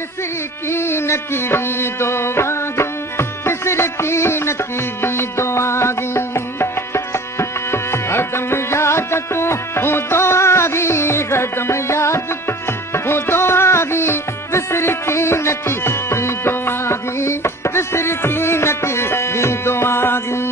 विसरी की नकी दो आगी विसरी की नकी दो आगी हरदम याद तू हूँ दो आगी हरदम याद हूँ दो आगी विसरी की नकी दो आगी विसरी की नकी दो आगी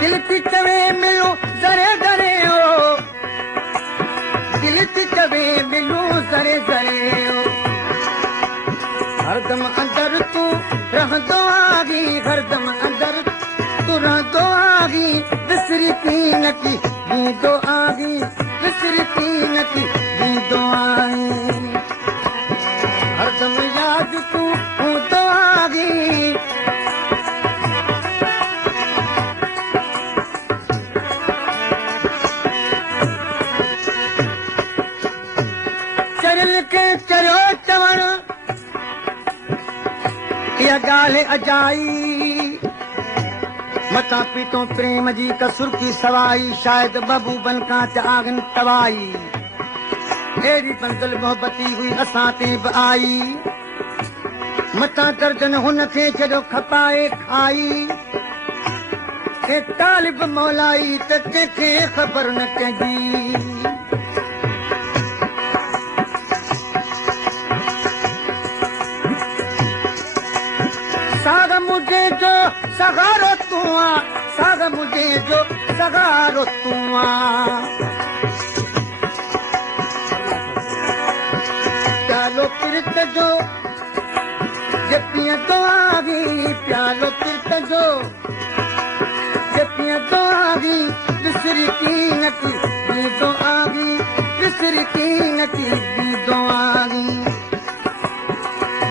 दिल थी चवे मिलूं ज़रे ज़रे ओ दिल थी चवे मिलूं ज़रे ज़रे ओ हरदम अंदर तू रहंदो आगी हरदम अंदर तू रहंदो आगी विसरी की नकी दो आगी विसरी की नकी दो आगी हरदम याद तू हूँ दो आगी चरल के चरियो चवण इहा ॻाल्हि अजाई मतां पीतो प्रेम जी कसुर की सवाई शायदि बबूबन खां त्यागन तवाई अहिड़ी मंज़िल मोहबती हुई असां ते बि आई मतां दर्जन हुन खे छॾियो खपाए खाई हे तालिब मौलाई त कंहिंखे ख़बर न कंहिंजी साग मुझे जो सगारो तू साग मुझे जो सगारो तू प्यालो पिरत जो ये पिया तो आगी प्यालो पिरत जो ये पिया तो आगी विसरी की नकी दो आगी विसरी की नकी दो आगी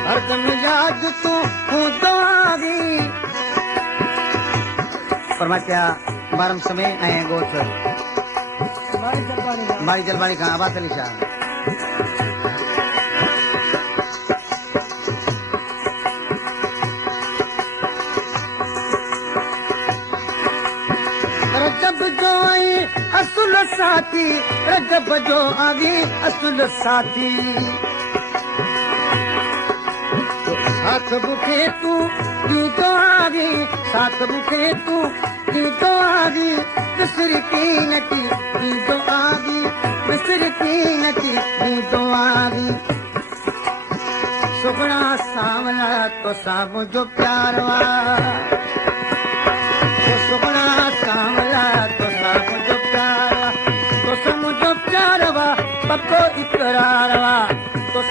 हरदम याद तू हूँ दो आगी फरमा क्या बारम समय ऐं गोठ मारी जलवाणी खां आबाद अली शाह रजब जो आई असुल साथी रजब जो आगी असुल साथी साथ बुखे तू तो आगी साथ बुखे तू तो आगी विसरी की नकी तो आगी विसरी की नकी तो आगी सुगना सावला तो साबु जो प्यार सुगना सावला तो साबु जो प्यार तो समुझो प्यार वा पक्को इकरार वा तो